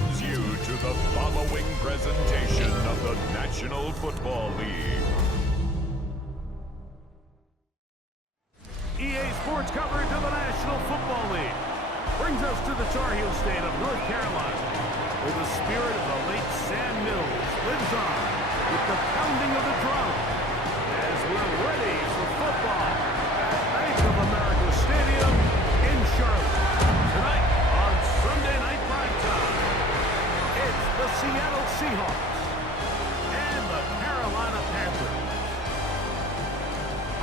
welcomes you to the following presentation of the National Football League. EA Sports coverage of the National Football League brings us to the Tar Heel state of North Carolina, where the spirit of the late Sam Mills lives on with the pounding of the drum as we're ready for football at Bank of America Stadium in Charlotte. Tonight on Sunday Night Primetime, it's the Seattle Seahawks and the Carolina Panthers.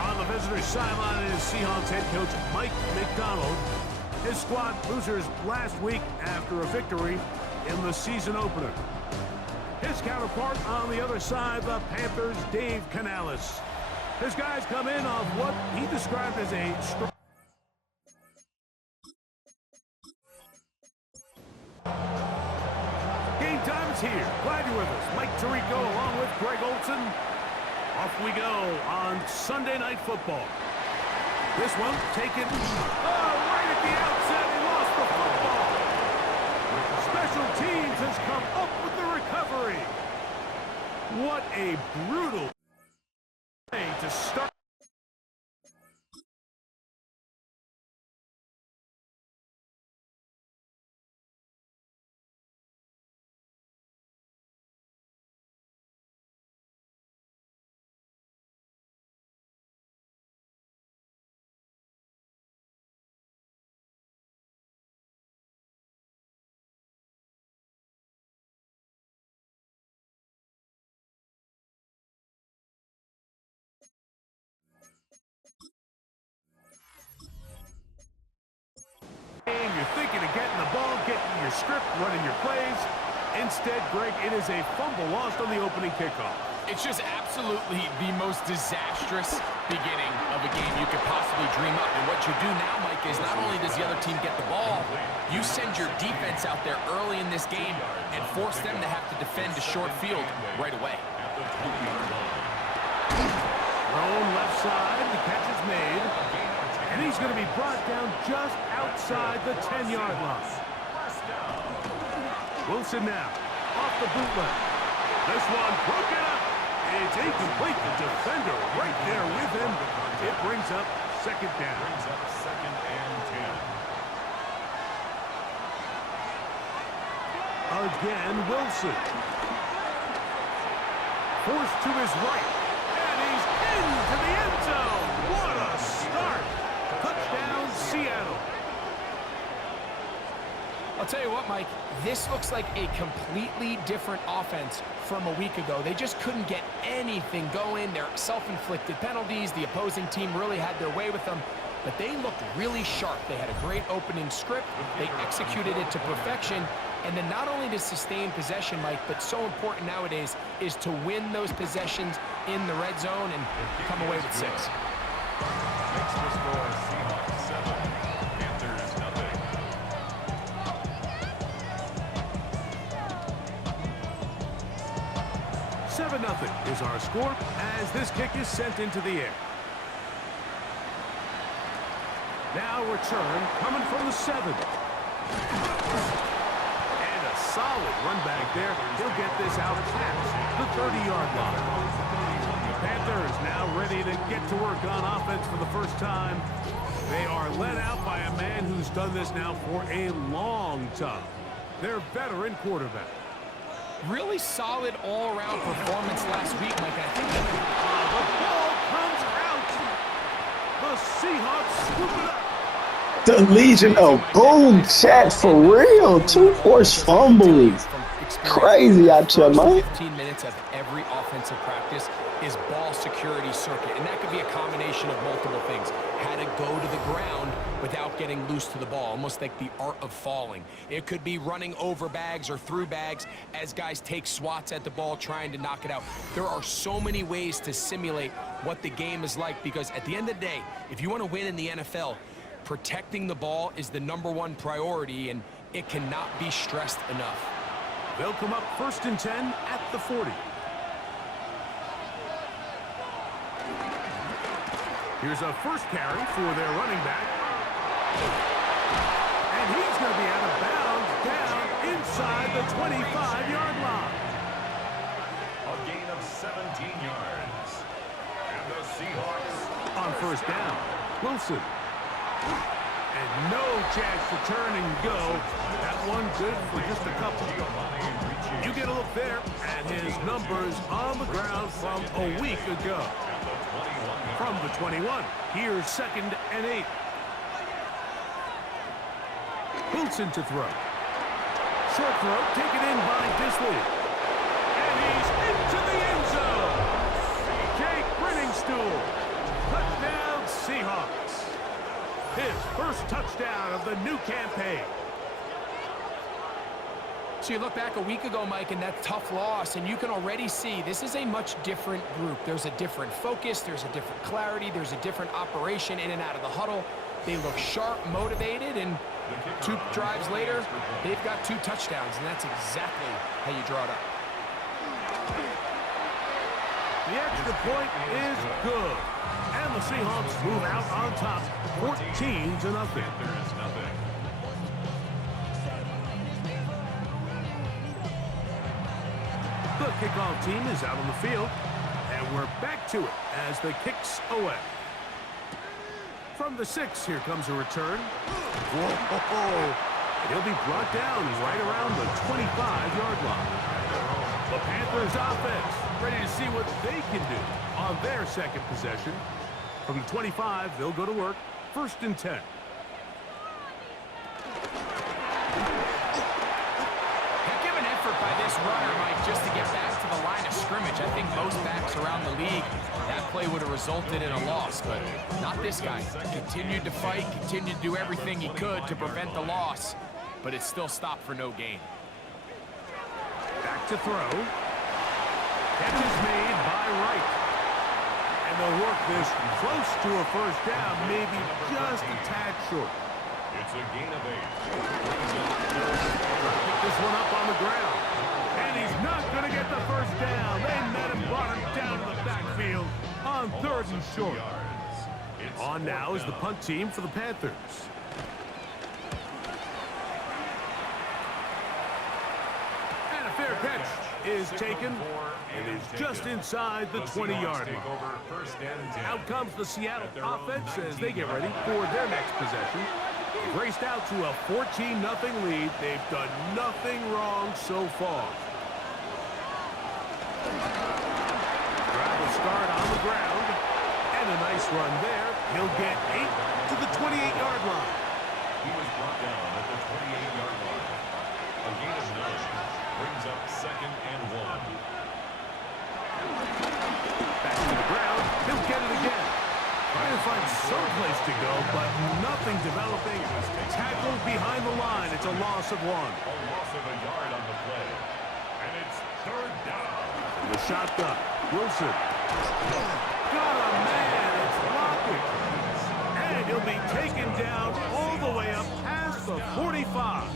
On the visitor's sideline is Seahawks head coach Mike McDonald. His squad losers last week after a victory in the season opener. His counterpart on the other side, the Panthers' Dave Canales. His guys come in off what he described as a strong. Game time is here. Glad you're with us. Mike Tirico along with Greg Olson. Off we go on Sunday Night Football. This one taken right at the outset. He lost the football. Special teams has come up with the recovery. What a brutal way to start. You're thinking of getting the ball, getting your script, running your plays. Instead, Greg, it is a fumble lost on the opening kickoff. It's just absolutely the most disastrous beginning of a game you could possibly dream up. And what you do now, Mike, is not only does the other team get the ball, you send your defense out there early in this game and force them to have to defend a short field right away. Thrown left side, the catch is made. And he's going to be brought down just outside the 10-yard line. Wilson now, off the bootleg. This one broken up. It's incomplete. The defender right there with him. It brings up second down. Again, Wilson. Forced to his right. And he's into the end zone. What a start. Touchdown, Seattle. I'll tell you what, Mike, this looks like a completely different offense from a week ago. They just couldn't get anything going. They're self-inflicted penalties. The opposing team really had their way with them, but they looked really sharp. They had a great opening script. They executed it to perfection. And then not only to sustain possession, Mike, but so important nowadays is to win those possessions in the red zone and come away with 6. Makes the score Seahawks 7, Panthers 0. 7-0 is our score as this kick is sent into the air. Now return coming from the 7. And a solid run back there. He'll get this out past the 30-yard line. Panthers now ready to get to work on offense for the first time. They are led out by a man who's done this now for a long time. Their veteran quarterback. Really solid all-around performance last week, Mike. I think the ball comes out. The Seahawks scoop it up. The Legion of Boom chat for real. 2 forced fumbles. Crazy out here, man. 15 minutes of every offensive practice is ball security circuit, and that could be a combination of multiple things. How to go to the ground without getting loose to the ball, almost like the art of falling. It could be running over bags or through bags as guys take swats at the ball trying to knock it out. There are so many ways to simulate what the game is like, because at the end of the day, if you want to win in the NFL, protecting the ball is the #1 priority, and it cannot be stressed enough. They'll come up 1st and 10 at the 40. Here's a first carry for their running back. And he's going to be out of bounds down inside the 25-yard line. A gain of 17 yards. And the Seahawks On first down, Wilson. And no chance to turn and go. That one good for just a couple. You get a look there at his numbers on the ground from a week ago. From the 21, here's 2nd and 8. Wilson to throw. Short throw taken in by Disley. And he's into the end zone. Jake Brenningstool. Touchdown Seahawks. His first touchdown of the new campaign. So you look back a week ago, Mike, and that tough loss, and you can already see this is a much different group. There's a different focus, there's a different clarity, there's a different operation in and out of the huddle. They look sharp, motivated, and 2 drives later, they've got 2 touchdowns, and that's exactly how you draw it up. The extra point is good. And the Seahawks move out on top, 14-0. The kickoff team is out on the field, and we're back to it as the kicks away. From the 6, here comes a return. Whoa! He'll be brought down right around the 25-yard line. The Panthers offense ready to see what they can do on their second possession. From the 25, they'll go to work. 1st and 10. By this runner, Mike, just to get back to the line of scrimmage. I think most backs around the league, that play would have resulted in a loss, but not this guy. Continued to fight, continued to do everything he could to prevent the loss, but it still stopped for no gain. Back to throw. Catch is made by Wright. And they'll work this close to a first down, maybe just a tad short. It's a gain of 8. Pick this one up on the ground. And he's not going to get the first down. They met him, brought him down to the backfield on 3rd and short. On now is the punt team for the Panthers. And a fair catch is taken. It is just inside the 20-yard line. Out comes the Seattle offense as they get ready for their next possession. They've raced out to a 14-0 lead. They've done nothing wrong so far. Drive will start on the ground. And a nice run there. He'll get 8 to the 28-yard line. He was brought down at the 28-yard line. A gain of 9 brings up 2nd and 1. Back to the ground. He'll get it again. Trying to find some place to go, but nothing developing. Tackled behind the line. It's a loss of 1. A loss of a yard on the play. And it's 3rd down. And the shotgun. Wilson. Got a man. It's blocking. And he'll be taken down all the way up past the 45.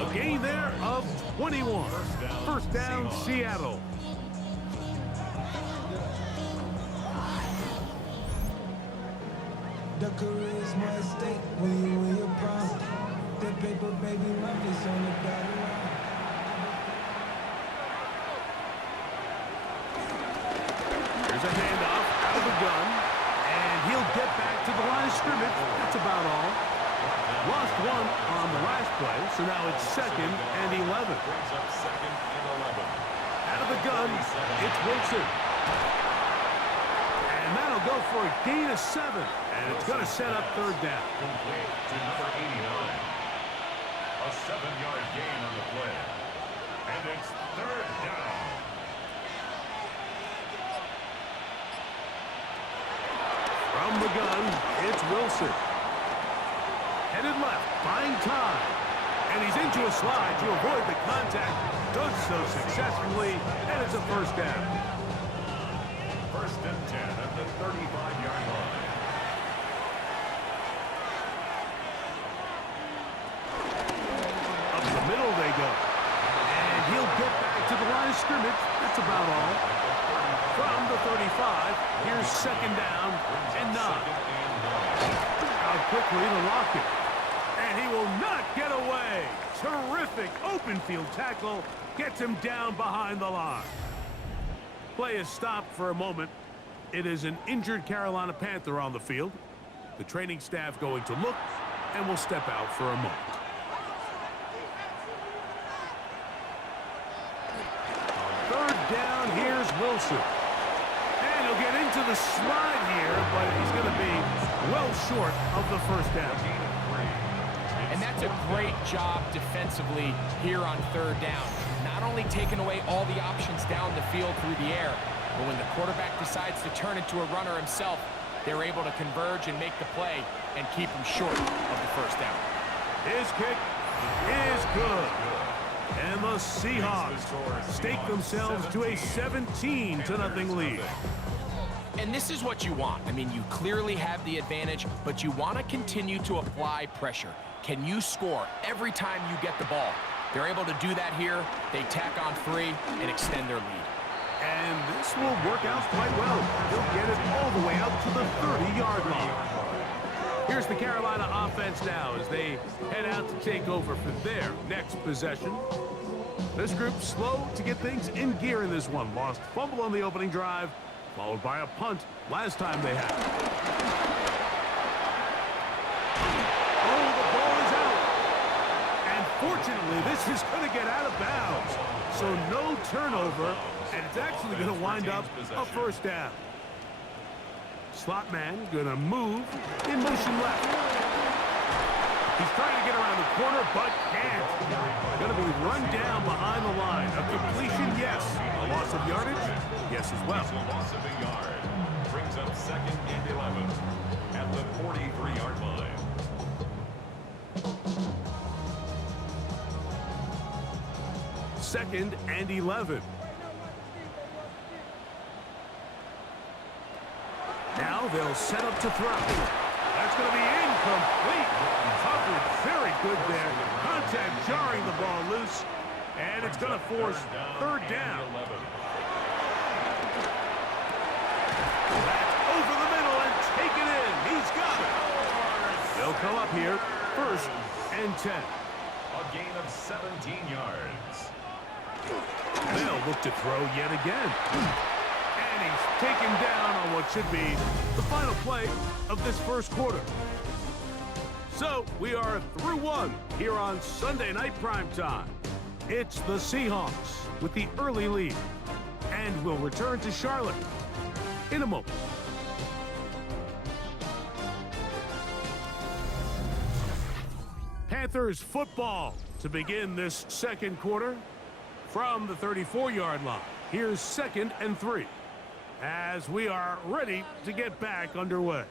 A gain there of 21. First down, Seattle. The career is more at stake when you win your prime. That paper, baby, money's on the dotted line. Here's a handoff out of the gun. And he'll get back to the line of scrimmage. That's about all. Lost 1 on the last play, so now it's 2nd and 11. Brings up 2nd and 11. Out of the gun, it's Wilson. And that'll go for a gain of 7. And it's going to set up 3rd down. Complete to number 89. A 7-yard gain on the play. And it's 3rd down. From the gun, it's Wilson. Headed left, buying time. And he's into a slide to avoid the contact. Does so successfully, and it's a first down. 1st and 10 at the 35-yard line. Up the middle they go. And he'll get back to the line of scrimmage. That's about all. From the 35, here's 2nd down and 9. Out quickly to Lockett. And he will not get away. Terrific open field tackle gets him down behind the line. Play is stopped for a moment. It is an injured Carolina Panther on the field. The training staff going to look and will step out for a moment. On third down, here's Wilson. And he'll get into the slide here, but he's going to be well short of the first down. And that's a great job defensively here on third down. Not only taking away all the options down the field through the air, but when the quarterback decides to turn into a runner himself, they're able to converge and make the play and keep him short of the first down. His kick is good. And the Seahawks stake themselves to a 17-0 lead. And this is what you want. I mean, you clearly have the advantage, but you want to continue to apply pressure. Can you score every time you get the ball? They're able to do that here. They tack on 3 and extend their lead. And this will work out quite well. He'll get it all the way out to the 30-yard line. Here's the Carolina offense now as they head out to take over for their next possession. This group slow to get things in gear in this one. Lost fumble on the opening drive, followed by a punt last time they had it. Oh, the ball is out. And fortunately, this is going to get out of bounds. So no turnover, and it's actually going to wind up a first down. Slot man going to move in motion left. He's trying to get around the corner, but can't. Going to be run down behind the line. A completion, yes. A loss of yardage, yes as well. A loss of a yard. Brings up 2nd and 11 at the 43-yard line. Second and 11. Now they'll set up to throw. That's going to be incomplete. Covered very good there. Contact jarring the ball loose. And it's going to force third down. That's over the middle and take it in. He's got it. They'll come up here. 1st and 10. A gain of 17 yards. They'll look to throw yet again. And he's taken down on what should be the final play of this first quarter. So we are through one here on Sunday Night Primetime. It's the Seahawks with the early lead. And we'll return to Charlotte in a moment. Panthers football to begin this second quarter. From the 34-yard line, here's 2nd and 3 as we are ready to get back underway.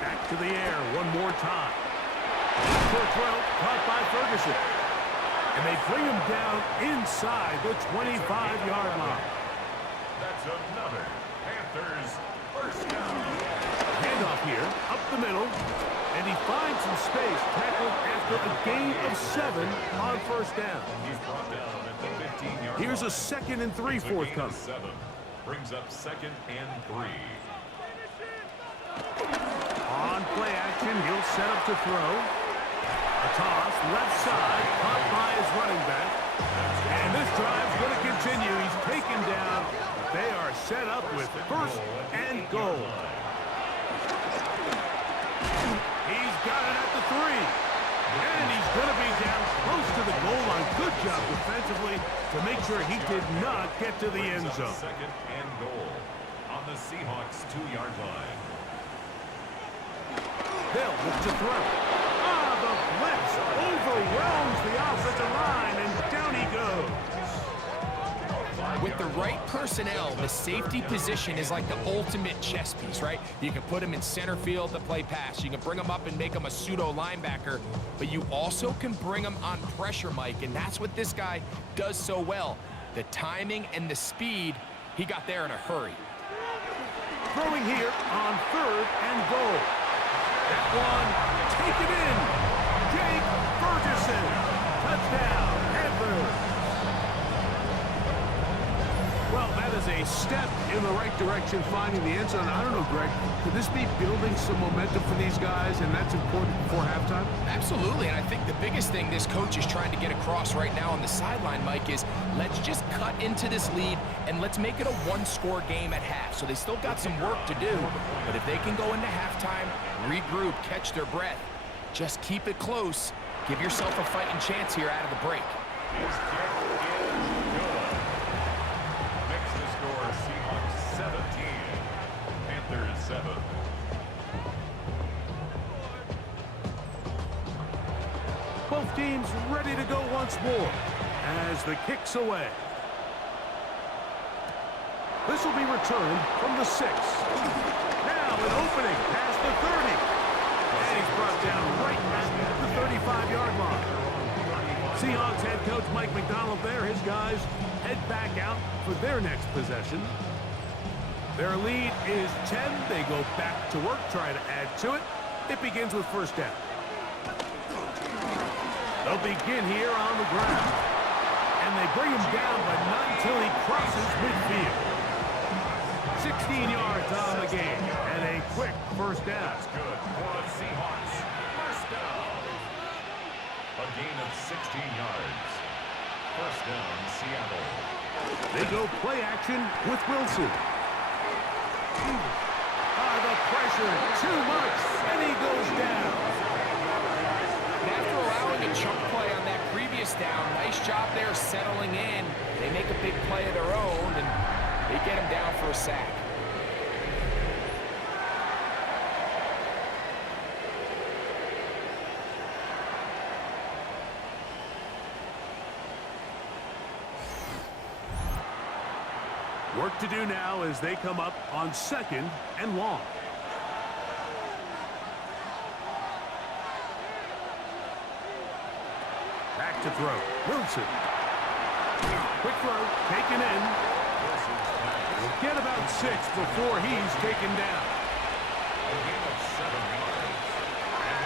Back to the air one more time. For a throw, caught by Ferguson. And they bring him down inside the 25-yard line. That's another Panthers first down. Handoff here, up the middle. And he finds some space, tackled after a gain of 7 on first down. He's brought down at the 15-yard line. Here's a 2nd and 3 forthcoming. 7 brings up 2nd and 3. On play action, he'll set up to throw. A toss, left side, caught by his running back. And this drive's going to continue. He's taken down. They are set up with 1st and goal. He's got it at the 3. And he's going to be down close to the goal line. Good job defensively to make sure he did not get to the end zone. 2nd and goal on the Seahawks 2-yard line. They'll look to throw. The blitz overwhelms the offensive line, and down he goes. With the right personnel, the safety position is like the ultimate chess piece, right? You can put him in center field to play pass. You can bring him up and make him a pseudo linebacker, but you also can bring him on pressure, Mike, and that's what this guy does so well. The timing and the speed, he got there in a hurry. Throwing here on 3rd and goal. That one, take it in. Jake Ferguson. Touchdown, Panthers. Well, that is a step in the right direction, finding the end zone. I don't know, Greg, could this be building some momentum for these guys, and that's important before halftime? Absolutely, and I think the biggest thing this coach is trying to get across right now on the sideline, Mike, is let's just cut into this lead, and let's make it a one-score game at half. So they still got some work to do, but if they can go into halftime, regroup, catch their breath, just keep it close, give yourself a fighting chance here out of the break. His kick is good. Makes the score Seahawks 17, Panthers 7. Both teams ready to go once more as the kick's away. This will be returned from the 6. Now an opening past the 30. And he's brought down right at the 35-yard line. Seahawks head coach Mike McDonald there. His guys head back out for their next possession. Their lead is 10. They go back to work, try to add to it. It begins with first down. They'll begin here on the ground. And they bring him down, but not until he crosses midfield. 16 yards on the game, and a quick first down. That's good for the Seahawks. First down. A gain of 16 yards. First down, Seattle. They go play action with Wilson. The pressure, too much, and he goes down. And after allowing a chunk play on that previous down, nice job there settling in. They make a big play of their own, and they get him down for a sack. Work to do now as they come up on second and long. Back to throw. Wilson. Quick throw, taken in. Will get about 6 before he's taken down. A gain of 7 yards.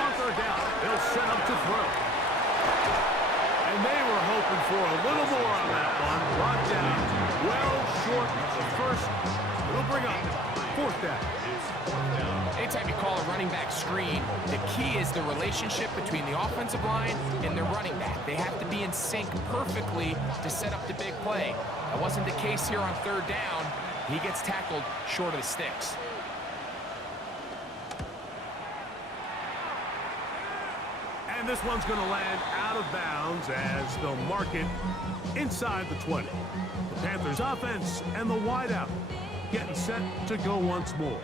On third down, they'll set up to throw. And they were hoping for a little more on that one. Brought down well short of the first. It'll bring up fourth down. Anytime you call a running back screen, the key is the relationship between the offensive line and their running back. They have to be in sync perfectly to set up the big play. That wasn't the case here on third down. He gets tackled short of the sticks. And this one's going to land out of bounds as they'll mark it inside the 20. The Panthers offense and the wideout getting set to go once more.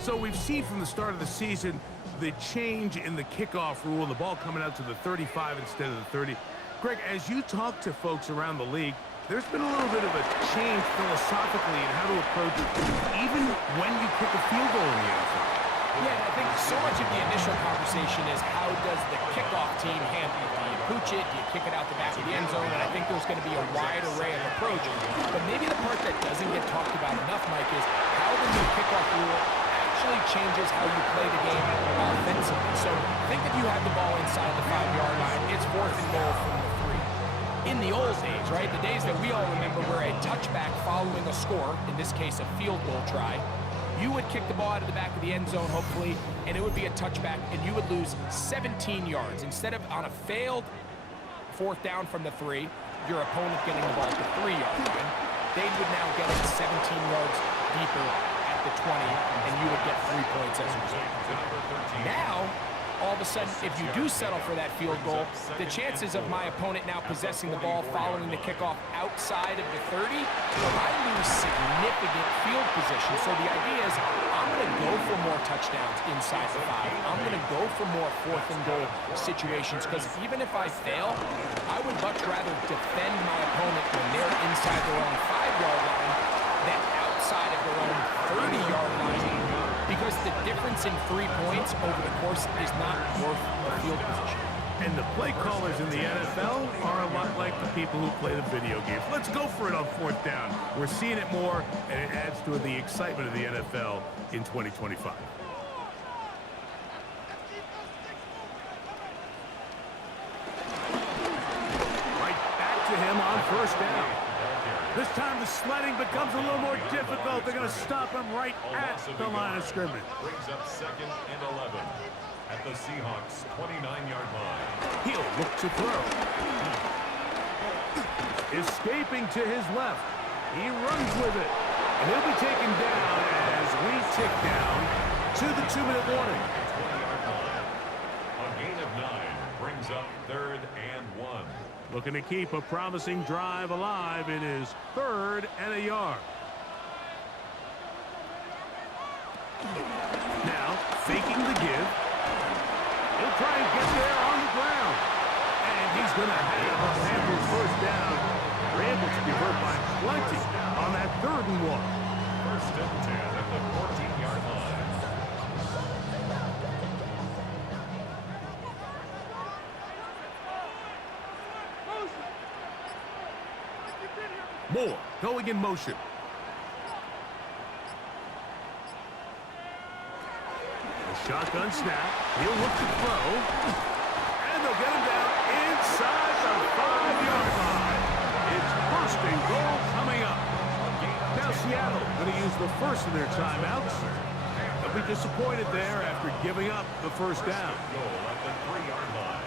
So we've seen from the start of the season the change in the kickoff rule, the ball coming out to the 35 instead of the 30. Greg, as you talk to folks around the league, there's been a little bit of a change philosophically in how to approach it, even when you kick a field goal in the NFL. Yeah, I think so much of the initial conversation is how does the kickoff team handle it? Do you pooch it? Do you kick it out the back of the end zone? And I think there's going to be a wide array of approach. But maybe the part that doesn't get talked about enough, Mike, is how the new kickoff rule actually changes how you play the game offensively. So think if you have the ball inside the 5-yard line, it's fourth and goal from the 3. In the old days, right, the days that we all remember where a touchback following a score, in this case a field goal try, you would kick the ball out of the back of the end zone, hopefully, and it would be a touchback, and you would lose 17 yards. Instead of on a failed fourth down from the 3, your opponent getting the ball at the 3-yard line, they would now get it 17 yards deeper at the 20, and you would get 3 points as a result. Now, all of a sudden, if you do settle for that field goal, the chances of my opponent now possessing the ball following the kickoff outside of the 30, I lose significant field position. So the idea is I'm going to go for more touchdowns inside the 5. I'm going to go for more fourth and goal situations because even if I fail, I would much rather defend my opponent when they're inside their own 5-yard line than outside of their own 30-yard line. Because the difference in 3 points over the course is not worth the field position. And the play callers in the NFL are a lot like the people who play the video games. Let's go for it on fourth down. We're seeing it more, and it adds to the excitement of the NFL in 2025. Right back to him on first down. This time the sledding becomes a little more difficult. They're going to stop him right at the line of scrimmage. Brings up 2nd and 11 at the Seahawks' 29-yard line. He'll look to throw. Escaping to his left. He runs with it. And he'll be taken down as we tick down to the 2-minute warning. 20-yard line. A gain of 9 brings up 3rd and 1. Looking to keep a promising drive alive in his 3rd and a yard. Now, faking the give. He'll try and get there on the ground. And he's going to have a Panthers first down. They're able to convert by plenty on that 3rd and 1. 1st and 10 at the 14-yard line. Moore going in motion. A shotgun snap. He'll look to throw. And they'll get him down inside the 5-yard line. It's 1st and goal coming up. Now Seattle going to use the first of their timeouts. They'll be disappointed there after giving up the first down. Goal at the 3-yard line.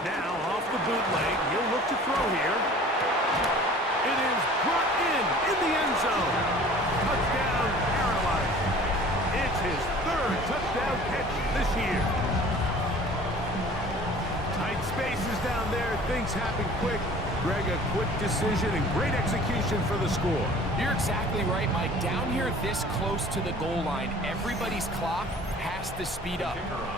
Now off the bootleg, he'll look to throw here. It is brought in the end zone. Touchdown, Carolina. It's his 3rd touchdown catch this year. Tight spaces down there. Things happen quick. Greg, a quick decision and great execution for the score. You're exactly right, Mike. Down here this close to the goal line, everybody's clock has to speed up.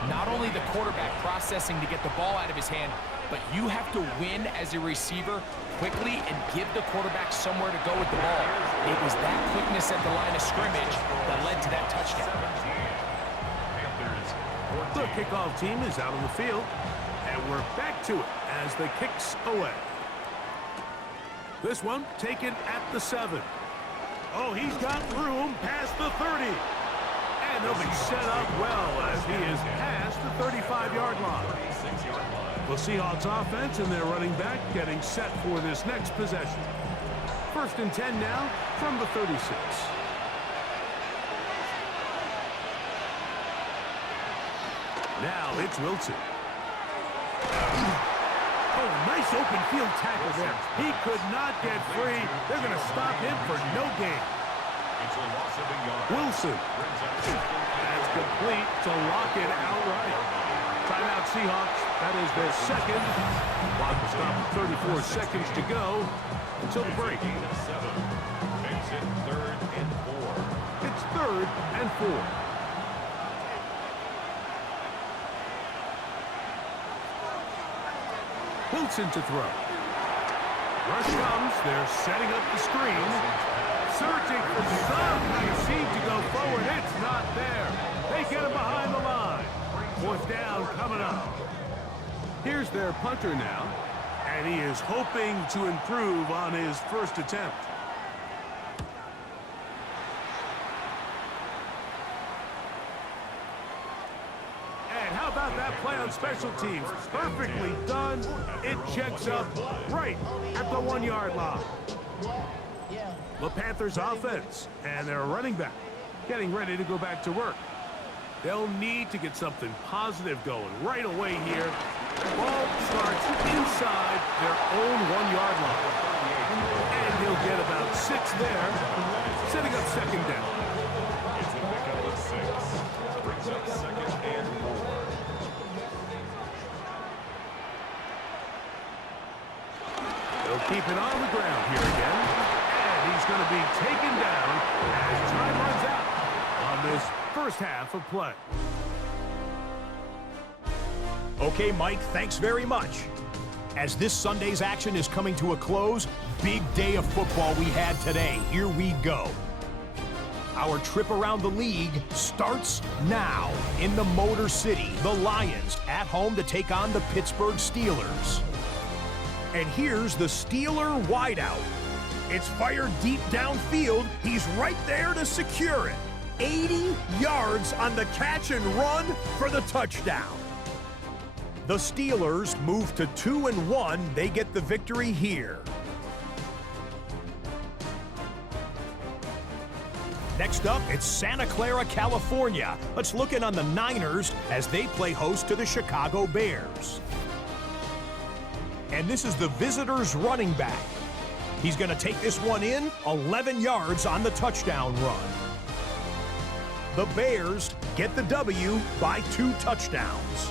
Not only the quarterback processing to get the ball out of his hand, but you have to win as a receiver quickly and give the quarterback somewhere to go with the ball. It was that quickness at the line of scrimmage that led to that touchdown. The kickoff team is out on the field, and we're back to it as the kick's away. This one taken at the 7. Oh, he's got room past the 30. And they'll be set up well as he is past the 35-yard line. The Seahawks offense and their running back getting set for this next possession. 1st and 10 now from the 36. Now it's Wilson. Oh, nice open field tackle there. He could not get free. They're going to stop him for no gain. It's a loss of a yard. Wilson. That's complete to lock it outright. Timeout Seahawks. That is their 2nd. Clock will stop with 34 seconds to go until the break. Gain of 7. Makes it 3rd and 4. It's 3rd and 4. Wilson to throw. Rush comes. They're setting up the screen. Searching for some kind of seam to go forward. It's not there. They get him behind the line. 4th down coming up. Here's their punter now. And he is hoping to improve on his first attempt. How about that play on special teams? Perfectly done. It checks up right at the 1-yard line. The Panthers offense and their running back getting ready to go back to work. They'll need to get something positive going right away here. Ball starts inside their own 1-yard line. And he'll get about 6 there, setting up 2nd down. It's a pickup of 6. Brings up 2nd and 4. They'll keep it on the ground here again. And he's going to be taken down as time runs out on this first half of play. Okay, Mike, thanks very much. As this Sunday's action is coming to a close, big day of football we had today. Here we go. Our trip around the league starts now in the Motor City. The Lions at home to take on the Pittsburgh Steelers. And here's the Steeler wideout. It's fired deep downfield. He's right there to secure it. 80 yards on the catch and run for the touchdown. The Steelers move to 2-1. They get the victory here. Next up, it's Santa Clara, California. Let's look in on the Niners as they play host to the Chicago Bears. And this is the visitors' running back. He's going to take this one in, 11 yards on the touchdown run. The Bears get the W by 2 touchdowns.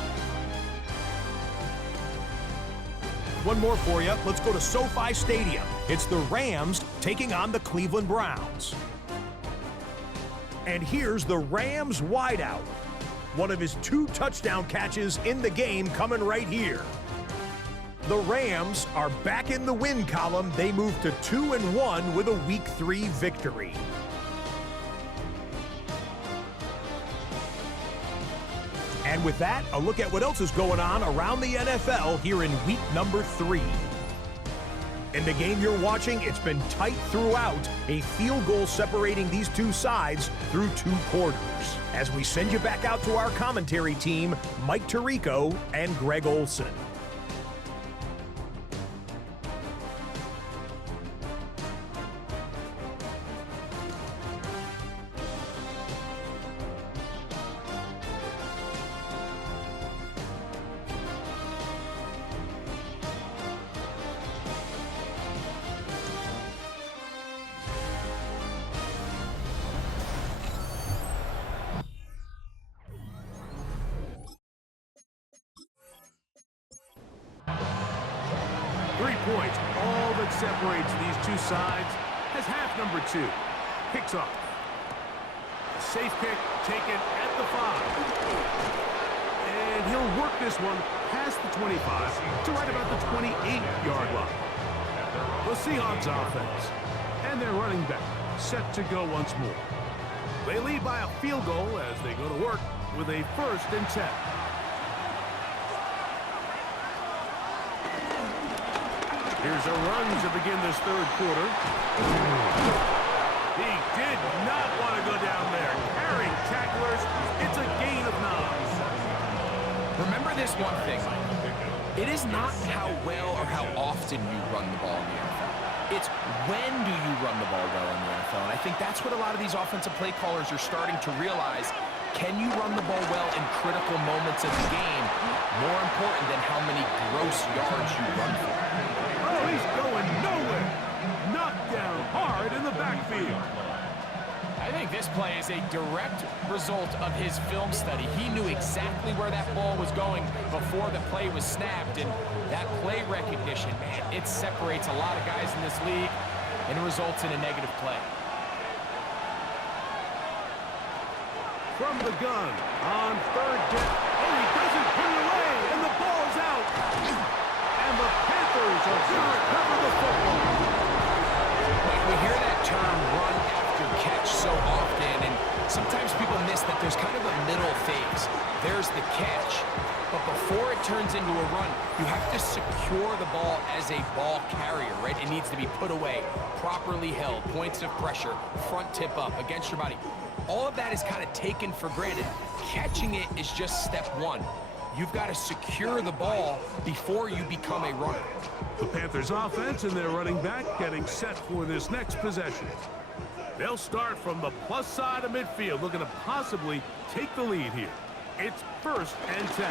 One more for you. Let's go to SoFi Stadium. It's the Rams taking on the Cleveland Browns. And here's the Rams wideout. One of his 2 touchdown catches in the game coming right here. The Rams are back in the win column. They move to 2-1 with a Week 3 victory. And with that, a look at what else is going on around the NFL here in week number 3. In the game you're watching, it's been tight throughout, a field goal separating these two sides through 2 quarters. As we send you back out to our commentary team, Mike Tirico and Greg Olson. Points, all that separates these two sides, has half number 2. Kicks off. A safe kick taken at the 5. And he'll work this one past the 25 to right about the 28-yard line. The Seahawks offense and their running back set to go once more. They lead by a field goal as they go to work with a 1st and 10. Here's a run to begin this 3rd quarter. He did not want to go down there. Carrying tacklers, it's a gain of 9. Remember this one thing, it is not how well or how often you run the ball in the NFL. It's when do you run the ball well in the NFL. And I think that's what a lot of these offensive play callers are starting to realize. Can you run the ball well in critical moments of the game? More important than how many gross yards you run for. Oh, he's going nowhere. Knocked down hard in the backfield. I think this play is a direct result of his film study. He knew exactly where that ball was going before the play was snapped, and that play recognition, man, it separates a lot of guys in this league, and it results in a negative play. From the gun on 3rd down. Oh, he doesn't put it away, and the ball's out. And the Panthers are going to recover the football. We hear that term run after catch so often, and sometimes people miss that there's kind of a middle phase. There's the catch, but before it turns into a run, you have to secure the ball as a ball carrier, right? It needs to be put away, properly held, points of pressure, front tip up against your body. All of that is kind of taken for granted. Catching it is just step 1. You've got to secure the ball before you become a runner. The Panthers offense and their running back getting set for this next possession. They'll start from the plus side of midfield, looking to possibly take the lead here. It's 1st and 10.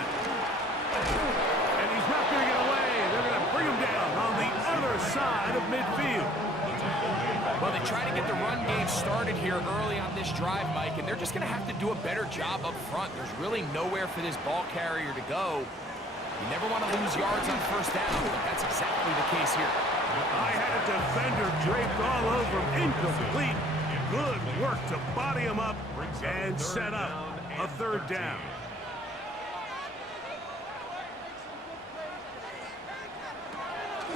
And he's not going to get away. They're going to bring him down on the other side of midfield. Well, they try to get the run game started here early on this drive, Mike, and they're just going to have to do a better job up front. There's really nowhere for this ball carrier to go. You never want to lose yards on 1st down, but that's exactly the case here. I had a defender draped all over him, incomplete. Good work to body him up and set up a 3rd down.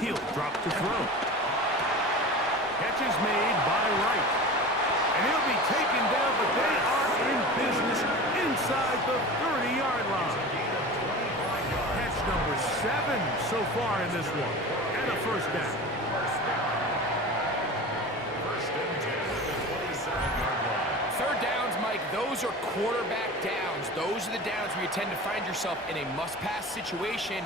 He'll drop to throw. Catch is made by Wright. And he'll be taken down, but they are in business inside the 30-yard line. Catch number 7 so far in this one. And a 1st down. 3rd downs, Mike, those are quarterback downs. Those are the downs where you tend to find yourself in a must-pass situation,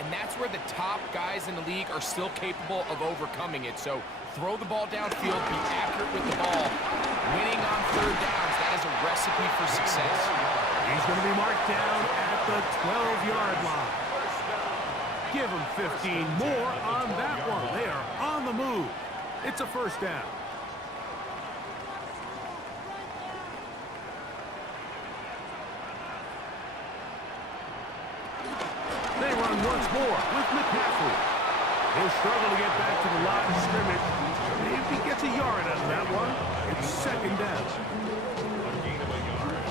and that's where the top guys in the league are still capable of overcoming it. So throw the ball downfield, be accurate with the ball. Winning on third downs, that is a recipe for success. He's going to be marked down at the 12-yard line. Give him 15 more on that one. They are on the move. It's a first down. They run once more with McCaffrey. He'll struggle to get back to the line of scrimmage. If he gets a yard out of that one, it's second down. A gain of a yard.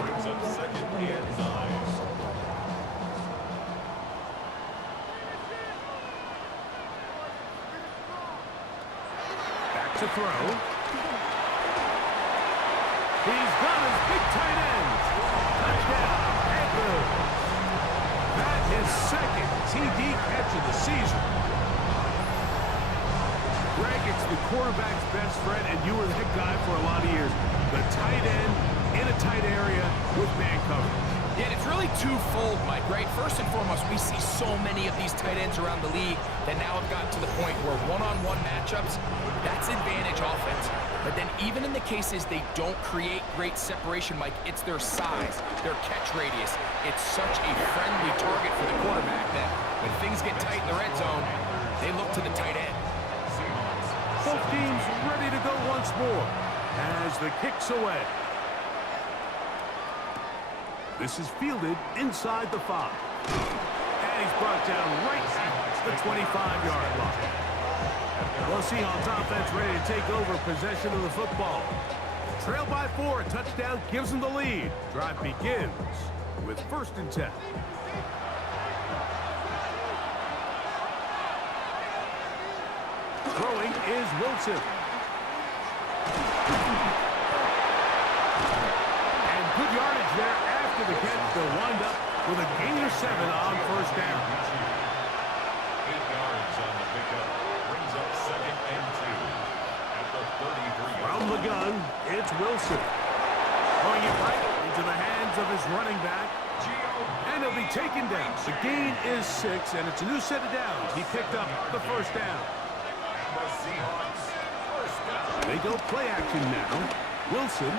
Brings up second and 9. Back to throw. He's got his big tight end. Touchdown, Andrews. That is second TD catch of the season. Greg, it's the quarterback's best friend, and you were that guy for a lot of years. The tight end in a tight area with man coverage. Yeah, and it's really twofold, Mike, right? First and foremost, we see so many of these tight ends around the league that now have gotten to the point where one-on-one matchups, that's advantage offense. But then even in the cases they don't create great separation, Mike, it's their size, their catch radius. It's such a friendly target for the quarterback that when things get tight in the red zone, they look to the tight end. Both teams ready to go once more as the kick's away. This is fielded inside the 5. And he's brought down right at the 25-yard line. Well, Seahawks offense ready to take over possession of the football. Trailed by 4, a touchdown gives them the lead. Drive begins with 1st and 10. Throwing is Wilson. And good yardage there after the catch. They'll wind up with a gain of 7 on 1st down. 8 yards on the pickup. Brings up second and 2 at the 33. From the gun, it's Wilson. Throwing it right into the hands of his running back. And he'll be taken down. The gain is 6, and it's a new set of downs. He picked up the 1st down. The Seahawks first down. They go play action now. Wilson,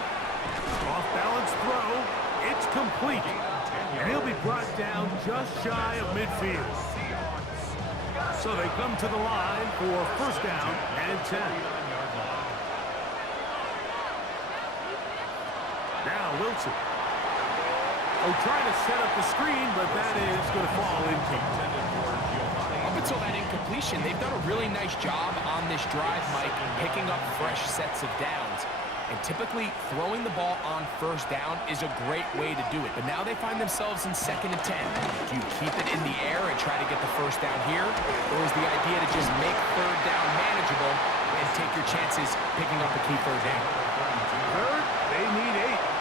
off-balance throw. It's complete. And he'll be brought down just shy of midfield. So they come to the line for 1st down and 10. Now Wilson. Oh, trying to set up the screen, but that is going to fall incomplete. Up until that incompletion, they've done a really nice job on this drive, Mike, picking up fresh sets of downs. And typically, throwing the ball on 1st down is a great way to do it. But now they find themselves in 2nd and 10. Do you keep it in the air and try to get the 1st down here? Or is the idea to just make 3rd down manageable and take your chances picking up a key 3rd down? 3rd, they need 8.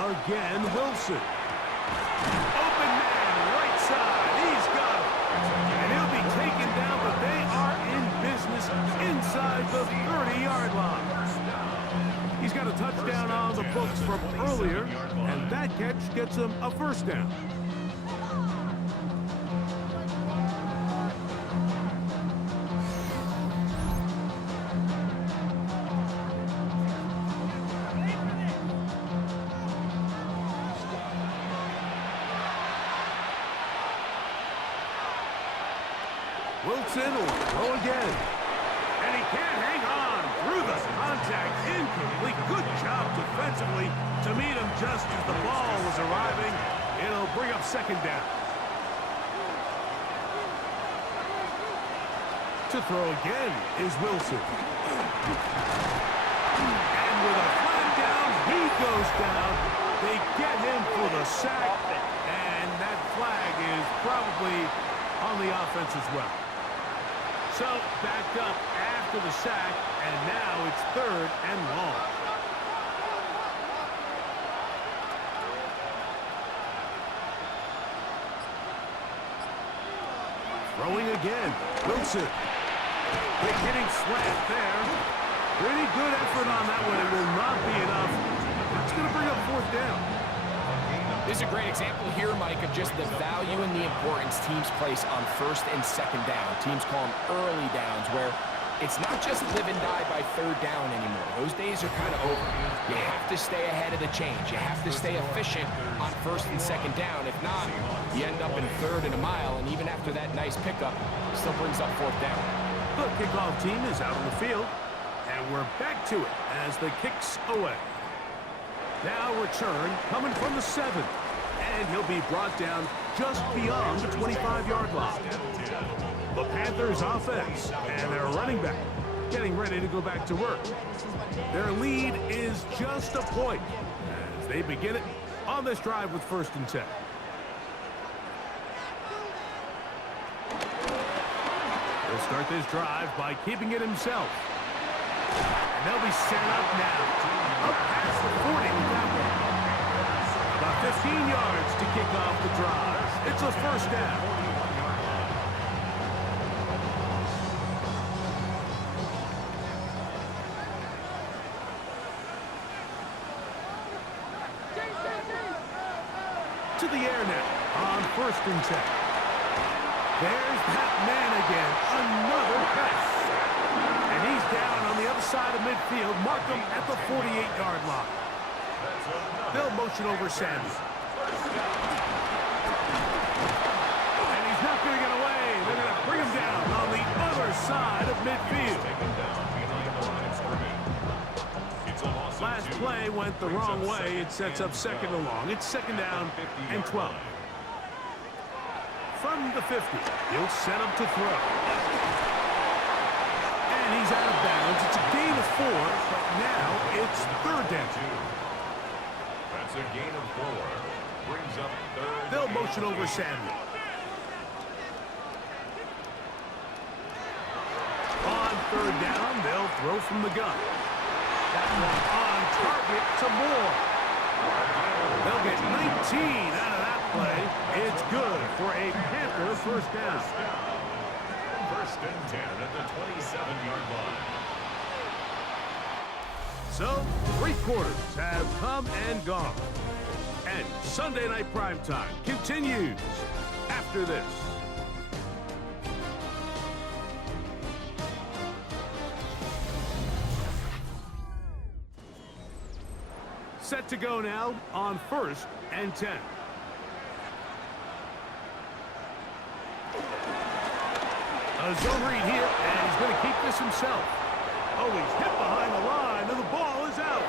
Again, Wilson. Open man, right side. He's got it. And he'll be taken down, but they are in business inside the 30-yard line. He's got a touchdown on the books from earlier, and that catch gets him a 1st down. Wilson will throw again. And he can't hang on through the contact. Incomplete. Good job defensively to meet him just as the ball was arriving. It'll bring up 2nd down. To throw again is Wilson. And with a flag down, he goes down. They get him for the sack. And that flag is probably on the offense as well. So, backed up after the sack, and now it's 3rd and long. Throwing again. Wilson. Big hitting slant there. Pretty good effort on that one. It will not be enough It's going to bring up fourth down. This is a great example here, Mike, of just the value and the importance teams place on first and second down. Teams call them early downs, where it's not just live and die by third down anymore. Those days are kind of over. You have to stay ahead of the change. You have to stay efficient on first and second down. If not, you end up in third and a mile, and even after that nice pickup, still brings up fourth down. The kickoff team is out on the field, and we're back to it as the kick's away. Now return coming from the 7, and he'll be brought down just beyond the 25-yard line. The Panthers offense and their running back getting ready to go back to work. Their lead is just a point as they begin it on this drive with 1st and 10. He'll start this drive by keeping it himself. And they'll be set up now. Up past the 40 with that one. About 15 yards to kick off the drive. It's a first down. To the air now on 1st and 10. There's that man again. Another pass. And he's down on the other side of midfield. Mark him at the 48-yard line. They'll motion over Samuel. And he's not going to get away. They're going to bring him down on the other side of midfield. Last play went the wrong way. It sets up 2nd and long. It's 2nd down and 12. From the 50, he'll set him to throw. And he's out of bounds. It's a gain of 4, but now it's 3rd down. That's a gain of 4. Brings up 3rd. They'll motion over Samuel. On 3rd down, they'll throw from the gun. That one on target to Moore. They'll get 19 out of that play. It's good for a Panther first down. 1st and 10 at the 27-yard line. So, 3 quarters have come and gone. And Sunday Night Primetime continues after this. Set to go now on 1st and 10. A zone read here, and he's going to keep this himself. Oh, he's hit behind the line, and the ball is out.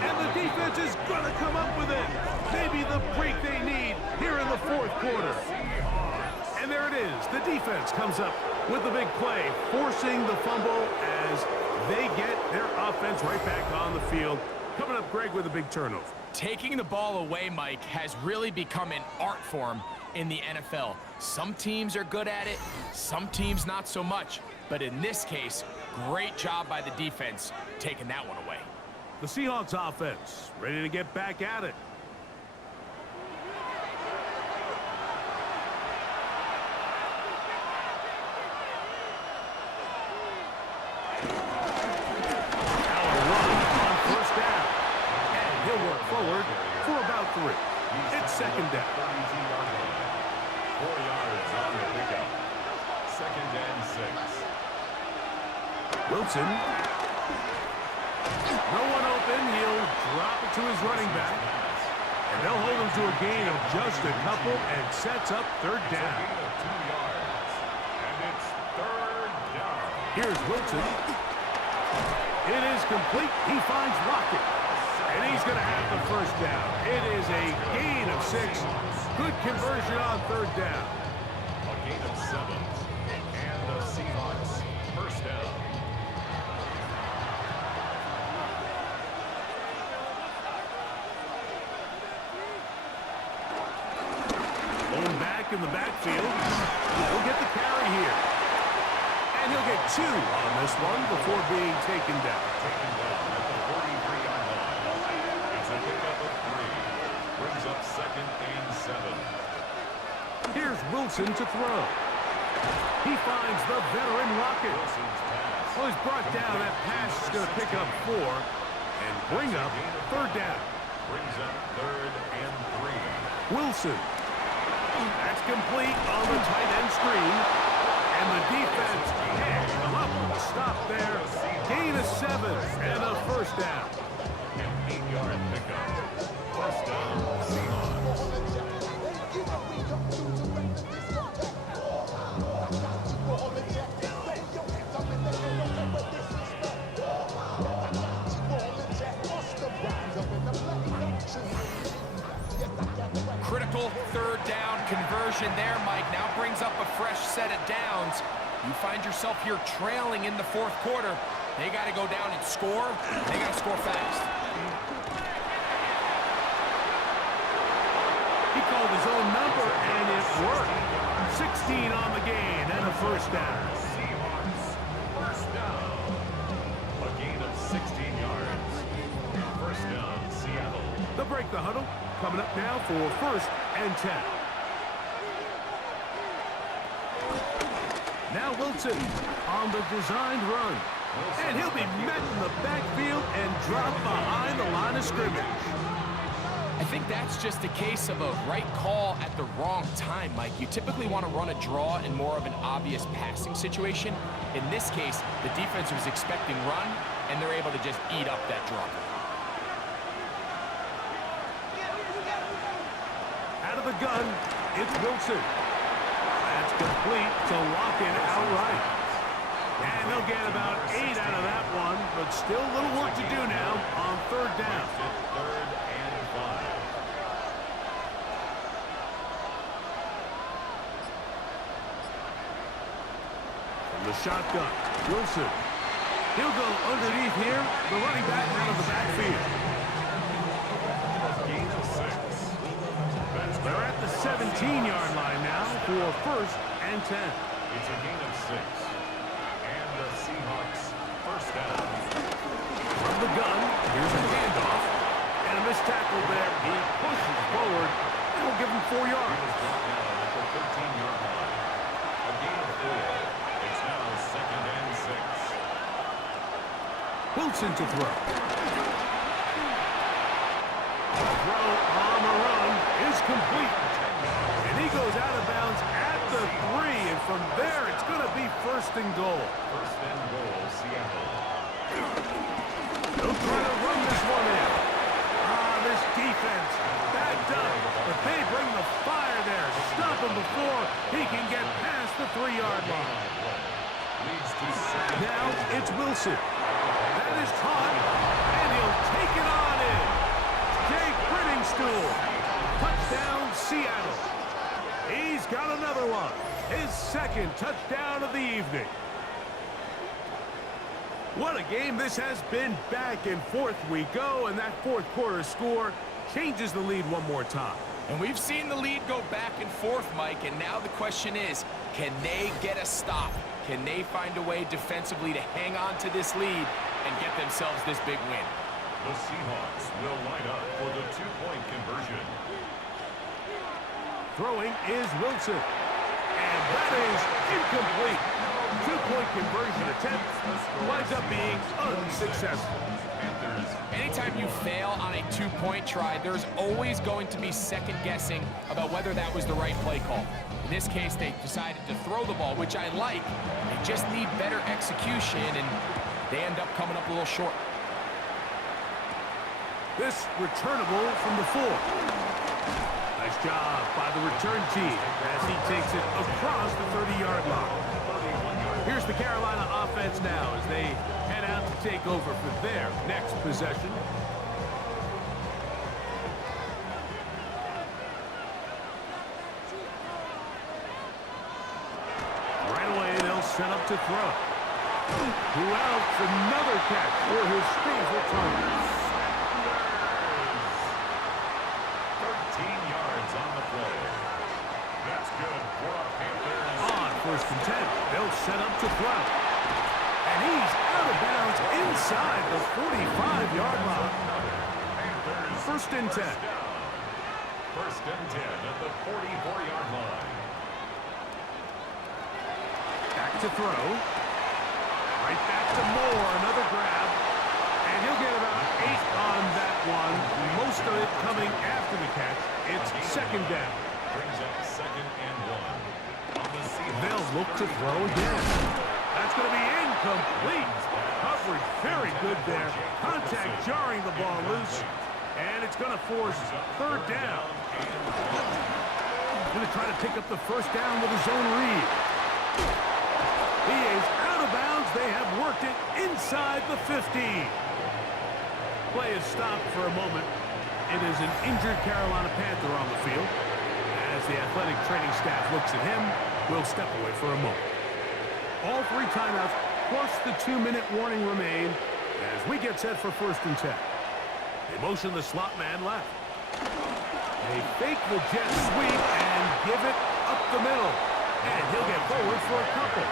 And the defense is going to come up with it. Maybe the break they need here in the 4th quarter. And there it is. The defense comes up with the big play, forcing the fumble as they get their offense right back on the field. Coming up, Greg, with a big turnover. Taking the ball away, Mike, has really become an art form in the NFL. Some teams are good at it, some teams not so much. But in this case, great job by the defense taking that one away. The Seahawks offense ready to get back at it. Forward for about 3. It's 2nd down. 4 yards on the pickup. 2nd and 6. Wilson. No one open. He'll drop it to his running back. And they'll hold him to a gain of just a couple and sets up 3rd down. It's a gain of 2 yards. And it's 3rd down. Here's Wilson. It is complete. He finds Lockett. And he's going to have the first down. It is a gain of 6. Good conversion on 3rd down. A gain of 7. And the Seahawks first down. Going back in the backfield. He'll get the carry here. And he'll get 2 on this one before being taken down. Taken down at the 43-yard line. It's a pickup of 3. Brings up 2nd and 7. Here's Wilson to throw. He finds the veteran Lockett. Wilson's pass. Well, he's brought down. That pass is going to pick up 4. and bring up third down. Brings up 3rd and 3. Wilson. That's complete on the tight end screen. And the defense can't come up with a stop there. Gain of 7 and a first down. 15-yard pickup. First down, Seahawks. Critical third down conversion there, Mike. Now brings up a fresh set of downs. You find yourself here trailing in the fourth quarter. They got to go down and score. They got to score fast. He called his own number, and it worked. 16 on the gain and a first down. Seahawks, first down. A gain of 16 yards. First down, Seattle. They'll break the huddle. Coming up now for first and 10. Now Wilson on the designed run. And he'll be met in the backfield and dropped behind the line of scrimmage. I think that's just a case of a right call at the wrong time, Mike. You typically want to run a draw in more of an obvious passing situation. In this case, the defense was expecting run, and they're able to just eat up that draw. Out of the gun, it's Wilson. That's complete to lock it outright. And they'll get about 8 out of that one, but still a little work to do now on third down. 3rd and 5. From the shotgun, Wilson. He'll go underneath here, the running back out of the backfield. Gain of 6. They're at the 17-yard line now for first and 10. It's a gain of 6. And the Seahawks, first down. From the gun, here's a handoff. And a missed tackle there. He pushes forward. And will give him 4 He yards. was brought down at the 13-yard line. A gain of 4. It's now 2nd and 6. Wilson to throw. The throw on the run is complete. And he goes out of bounds at the 3. And from there, it's going to be first and goal. First and goal, Seattle. They'll try to run this one in. This defense backed up. But they bring the fire there. Stop him before he can get past the 3-yard line. Leads to 2nd. Now it's Wilson. That is caught. And he'll take it on in. Jake Brittingstool. Touchdown, Seattle. He's got another one. His 2nd touchdown of the evening. What a game this has been. Back and forth we go, and that fourth quarter score changes the lead one more time. And we've seen the lead go back and forth, Mike, and now the question is, can they get a stop? Can they find a way defensively to hang on to this lead and get themselves this big win? The Seahawks will line up for the 2-point conversion. Throwing is Wilson. And that is incomplete. 2-point conversion attempt winds up being unsuccessful. Anytime you fail on a 2-point try, there's always going to be second guessing about whether that was the right play call. In this case, they decided to throw the ball, which I like. They just need better execution, and they end up coming up a little short. This returnable from the 4. Nice job by the return team as he takes it across the 30-yard line. Here's the Carolina offense now as they head out to take over for their next possession. Right away, they'll set up to throw. Who else? Another catch for his favorite target. 13 yards on the play. That's good for a Panthers. On first and 10, they'll set up to throw. And he's out of bounds inside the 45-yard line. Panthers. First and 10. First and 10 at the 44-yard line. Back to throw. Right back to Moore. Another grab. And he'll get about 8 second down. Brings up second and 1. On the Seahawks. They'll look to throw again. That's going to be incomplete. Coverage very good there. Contact jarring the ball loose. And it's going to force third down. Going to try to pick up the first down with his own read. He is out of bounds. They have worked it inside the 15. Play is stopped for a moment. It is an injured Carolina Panther on the field. As the athletic training staff looks at him, we'll step away for a moment. All 3 timeouts plus the 2-minute warning remain as we get set for 1st and 10. They motion the slot man left. They fake the jet sweep and give it up the middle. And he'll get forward for a couple.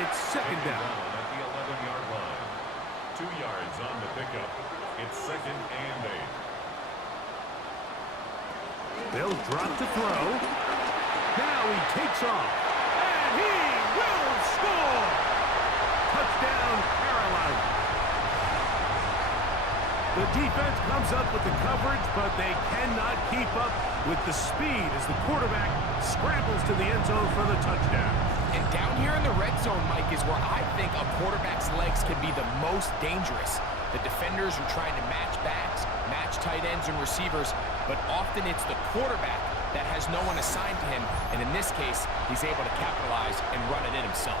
It's second down. At the 11-yard line. 2 yards on the pickup. It's second and 8. They'll drop to throw. Now he takes off. And he will score! Touchdown, Carolina. The defense comes up with the coverage, but they cannot keep up with the speed as the quarterback scrambles to the end zone for the touchdown. And down here in the red zone, Mike, is where I think a quarterback's legs can be the most dangerous. The defenders are trying to match backs, match tight ends and receivers, but often it's the quarterback that has no one assigned to him, and in this case, he's able to capitalize and run it in himself.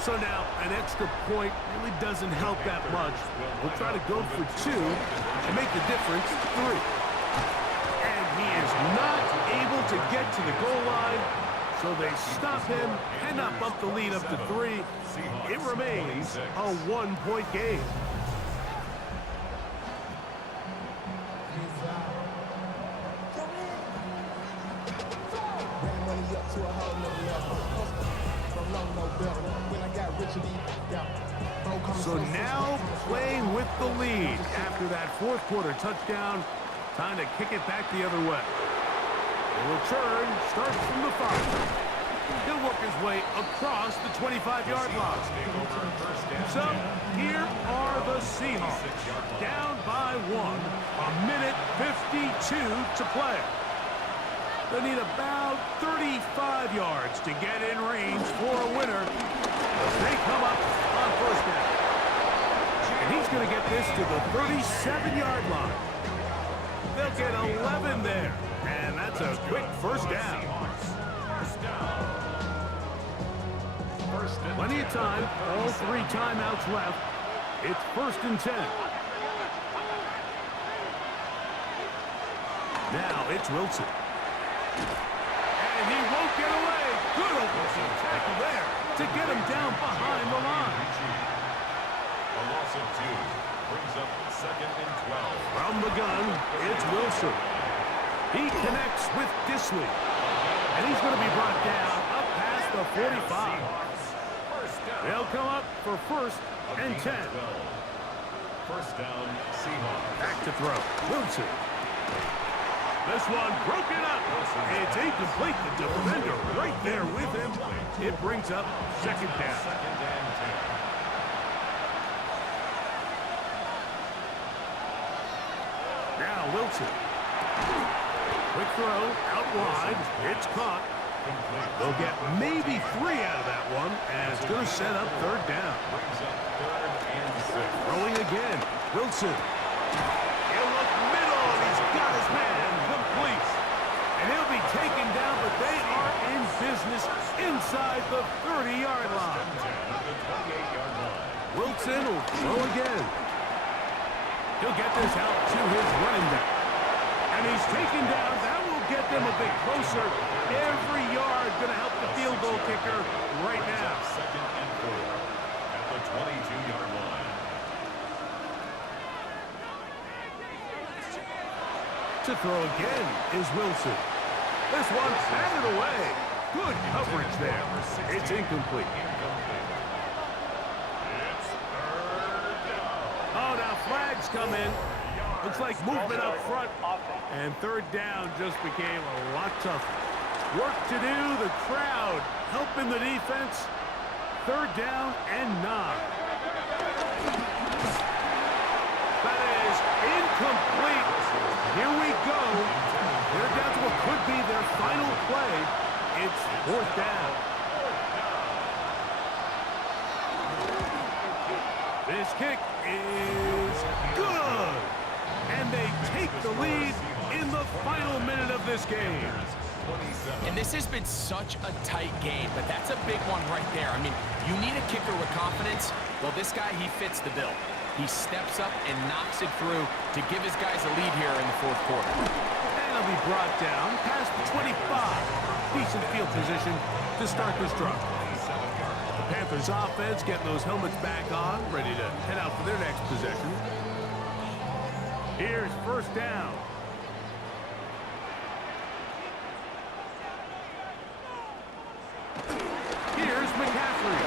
So now, an extra point really doesn't help that much. We'll try to go for 2 and make the difference 3. And he is not able to get to the goal line, so they stop him, cannot bump the lead up to 3. It remains a 1-point game. So now playing with the lead after that 4th quarter touchdown. Time to kick it back the other way. The return starts from the 5. He'll work his way across the 25-yard line. So here are the Seahawks, down by 1. A minute 52 to play. They need about 35 yards to get in range for a winner as they come up on 1st down. And he's going to get this to the 37-yard line. They'll get 11 there. And that's a quick 1st down. Plenty of time. All 3 timeouts left. It's 1st and 10. Now it's Wilson. And he won't get away. Good offensive tackle there to get him down behind the line. A loss of 2 brings up second and 12. From the gun, it's Wilson. He connects with Disley. And he's going to be brought down up past the 45. They'll come up for 1st and 10. 1st down, Seahawks. Back to throw. Wilson. This one broken up. It's incomplete. The defender right there with him. It brings up second down. Second and 10. Now Wilson. Quick throw out wide. It's caught. They'll get maybe 3 out of that one, and it's going to set up 3rd down. Brings up 3rd and 6. Throwing again. Wilson. He'll look middle, and he's got his man complete. And he'll be taken down, but they are in business inside the 30-yard line. Wilson will throw again. He'll get this out to his running back. And he's taken down. That will get them a bit closer. Every yard going to help the field goal kicker right now. Second and 4 at the 22-yard line. To throw again is Wilson. This one batted away. Good coverage there. It's incomplete. Oh, now flags come in. Looks like movement up front. And 3rd down just became a lot tougher. Work to do. The crowd helping the defense. 3rd down and 9. That is incomplete. Here we go. They're down to what could be final play. It's 4th down. This kick is good. And they take the lead in the final minute of this game. And this has been such a tight game, but that's a big one right there. I mean, you need a kicker with confidence. Well, this guy, he fits the bill. He steps up and knocks it through to give his guys a lead here in the 4th quarter. And he'll be brought down past the 25. Decent field position to start this drive. The Panthers offense getting those helmets back on, ready to head out for their next possession. Here's 1st down. Here's McCaffrey.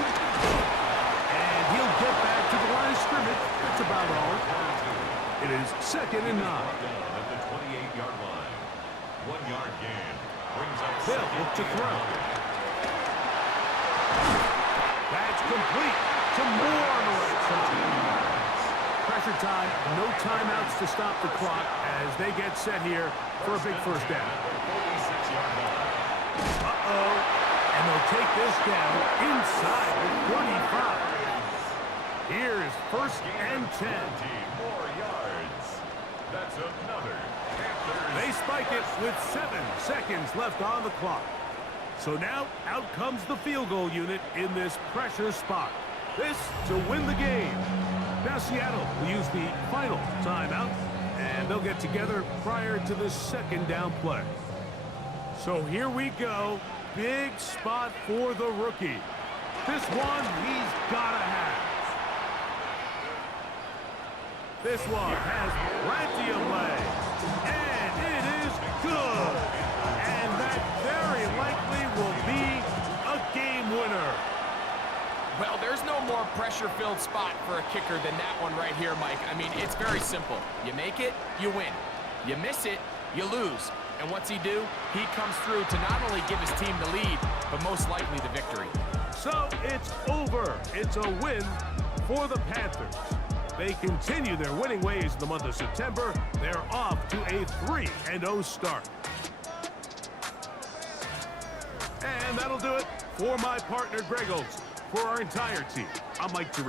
And he'll get back to the line of scrimmage. That's about all. It is 2nd and 9. At the 28-yard line. 1-yard gain. Brings up They'll look to throw. That's complete to Moore on the right side. Pressure time, no timeouts to stop the clock as they get set here for a big 1st down. And they'll take this down inside the 25. Here's 1st and 10. More yards. That's another Panthers. They spike it with 7 seconds left on the clock. So now out comes the field goal unit in this pressure spot. This to win the game. Now Seattle will use the final timeout, and they'll get together prior to the 2nd down play. So here we go. Big spot for the rookie. This one he's got to have. This one has plenty of legs. And it is good. And that very likely will be a game winner. Well, there's no more pressure-filled spot for a kicker than that one right here, Mike. I mean, it's very simple. You make it, you win. You miss it, you lose. And what's he do? He comes through to not only give his team the lead, but most likely the victory. So it's over. It's a win for the Panthers. They continue their winning ways in the month of September. They're off to a 3-0 start. And that'll do it for my partner, Greg Olson. For our entire team, I'm Mike Therese.